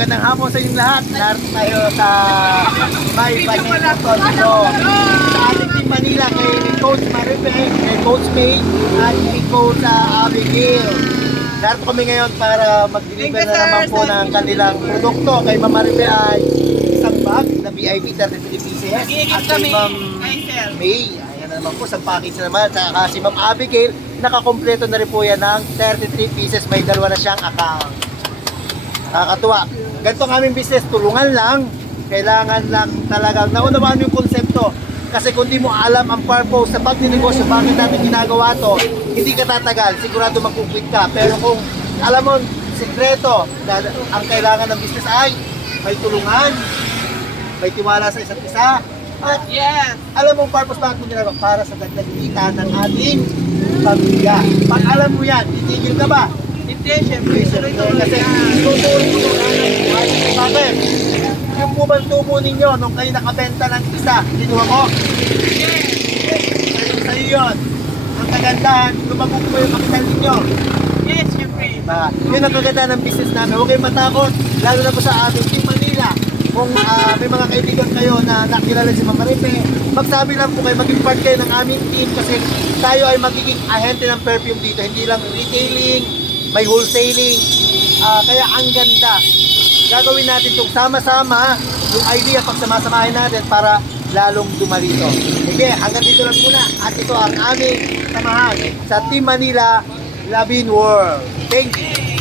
Magandang hapon sa inyong lahat. Narito tayo sa may Panenco dito sa ating Team Manila kay Coach Maripe, kay Coach May, at kay Coach Abigail. Narito kami ngayon para mag-deliver na naman po ng kanilang produkto. Kay Ma'am Maripe ay isang bag na VIP 33 pieces at kay Ma'am May, ayan na naman po, isang package na naman. Saka si Ma'am Abigail, nakakompleto na rin po yan ng 33 pieces. May dalawa na siyang account. Nakakatuwa. Ganito ang aming business, tulungan lang. Kailangan lang talagang naunawaan yung konsepto. Kasi kung di mo alam ang purpose sa pagninegosyo, bakit natin ginagawa to, hindi ka tatagal, sigurado magkukwit ka. Pero kung alam mo, sikreto na ang kailangan ng business ay may tulungan, may tiwala sa isa't isa, at alam mo ang purpose bakit mo ginagawa, para sa dagdag kita ng ating pamilya. Pag alam mo yan, titigil ka ba? Hindi, syempre. Kasi tutuloy mo ang buhay. Bakit? Yung po bang tubo ninyo nung kayo nakabenta ng isa, kinuha mo? Sa'yo yun. Ang kagandahan, lumago po yung kapital ninyo. Yes, syempre. Diba? Yun ang kagandahan ng business namin. Huwag kayong matakot, lalo na po sa ating Team Manila. Kung may mga kaibigan kayo na nakilala si Ma'am Maripe, magsabi lang po kayo, maging part kayo ng aming team kasi tayo ay magiging ahente ng perfume dito. Hindi lang retailing, may wholesaling, kaya ang ganda. Gagawin natin itong sama-sama, yung idea pagsamasamahin natin para lalong dumalito. Sige, hanggang dito lang muna. At ito ang aming samahan sa Team Manila Labin World. Thank you.